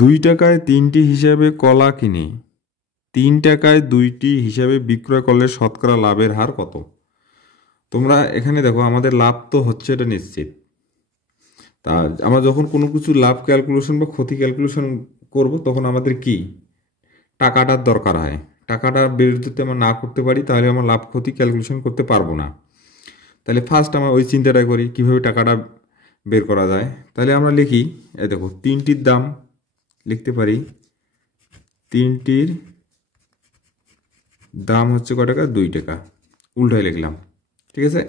2 টাকায় 3টি হিসাবে কলা কিনে 3 টাকায় 2টি হিসাবে বিক্রয় করলে শতকরা লাভের হার কত? তোমরা এখানে দেখো আমাদের লাভ তো হচ্ছে, এটা নিশ্চিত। তা আমরা যখন কোনো কিছু লাভ ক্যালকুলেশন বা ক্ষতি ক্যালকুলেশন করব তখন আমাদের কি টাকাটার দরকার হয়। টাকাটা বের যদি আমরা না করতে পারি তাহলে আমরা লাভ ক্ষতি ক্যালকুলেশন করতে পারবো না। তাহলে ফার্স্ট আমরা ওই চিন্তাটা করি কিভাবে টাকাটা বের করা যায়। তাহলে আমরা লিখি, এই দেখো 3টির দাম লিখতে পারি, 3টির দাম হচ্ছে কত টাকা? 2 টাকা। উল্টায় লিখলাম, ঠিক আছে।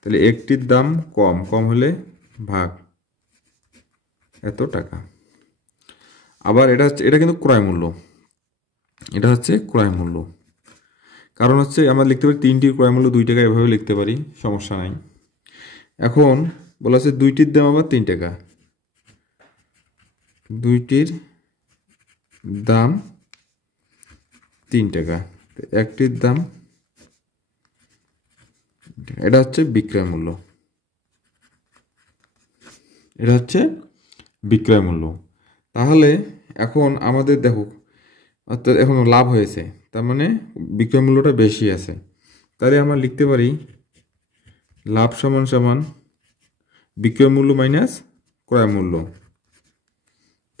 তাহলে একটির দাম কম, কম হলে ভাগ এত টাকা। আবার এটা কিন্তু ক্রয় মূল্য, এটা হচ্ছে ক্রয় মূল্য। কারণ হচ্ছে আমরা লিখতে পারি 3টির ক্রয় মূল্য 2 টাকা, এভাবে লিখতে পারি, সমস্যা নাই। এখন বলা আছে 2টির দাম আবার 3 টাকা, 2টির দাম 3 টাকা, একটির দাম, এটা হচ্ছে বিক্রয় মূল্য, এটা হচ্ছে বিক্রয় মূল্য। তাহলে এখন আমাদের দেখো, অর্থাৎ এখন লাভ হয়েছে, তার মানে বিক্রয় মূল্যটা বেশি আছে। তাহলে আমরা লিখতে পারি লাভ সমান সমান বিক্রয় মূল্য মাইনাস ক্রয় মূল্য,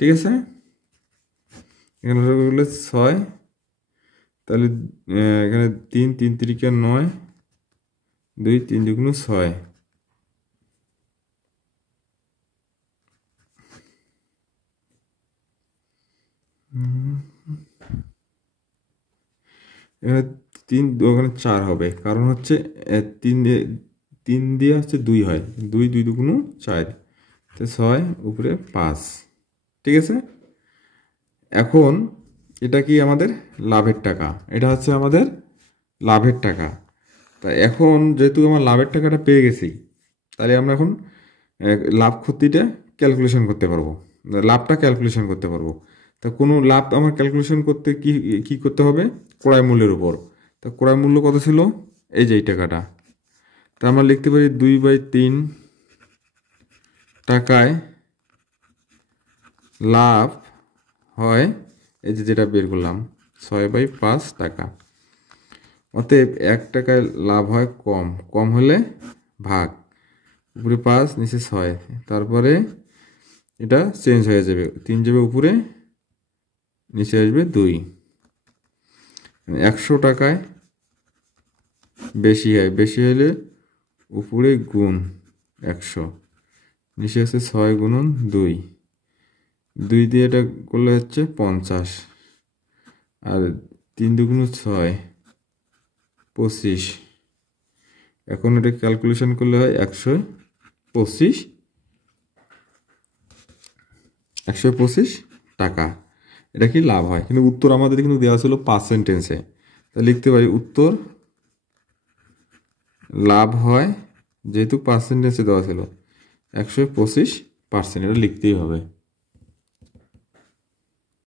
ঠিক আছে। এখানে 6, তাহলে এখানে 3, 3 তিরিকে 9, 2, 3 দুগুণ 6, এখানে 3 ওখানে 4 হবে, কারণ হচ্ছে 3 দিয়ে হচ্ছে 2 হয়, 2, 2 দুগুণ 4, তো 6 উপরে 5, ঠিক আছে। এখন এটা কি আমাদের লাভের টাকা, এটা হচ্ছে আমাদের লাভের টাকা। তা এখন যেহেতু আমার লাভের টাকাটা পেয়ে গেছি, তাহলে আমরা এখন লাভ ক্ষতিটা ক্যালকুলেশন করতে পারবো, লাভটা ক্যালকুলেশন করতে পারবো। তা কোনো লাভ আমার ক্যালকুলেশন করতে কি কি করতে হবে? ক্রয় মূল্যের উপর। তা ক্রয় মূল্য কত ছিল? এই যে এই টাকাটা। তা আমরা লিখতে পারি 2/3 টাকায় লাভ হয়, এই যে যেটা বের করলাম 6/5 টাকা। অতএব 1 টাকায় লাভ হয় কম, কম হলে ভাগ উপরে 5 নিচে 6, তারপরে এটা চেঞ্জ হয়ে যাবে, 3 যাবে উপরে, নিচে আসবে 2। 100 টাকায় বেশি হয়, বেশি হলে উপরে গুণ 100, নিচে আছে 6 গুণন 2, 2 দিয়ে এটা করলে হচ্ছে 50, আর 3 দুগুণ 6, 25। এখন এটা ক্যালকুলেশন করলে হয় 125 টাকা, এটা কি লাভ হয়। কিন্তু উত্তর আমাদের কিন্তু দেওয়া ছিল পার্সেন্টেজে, তা লিখতে পারি উত্তর লাভ হয়, যেহেতু পার্সেন্টেজে দেওয়া ছিল 125%, এটা লিখতেই হবে।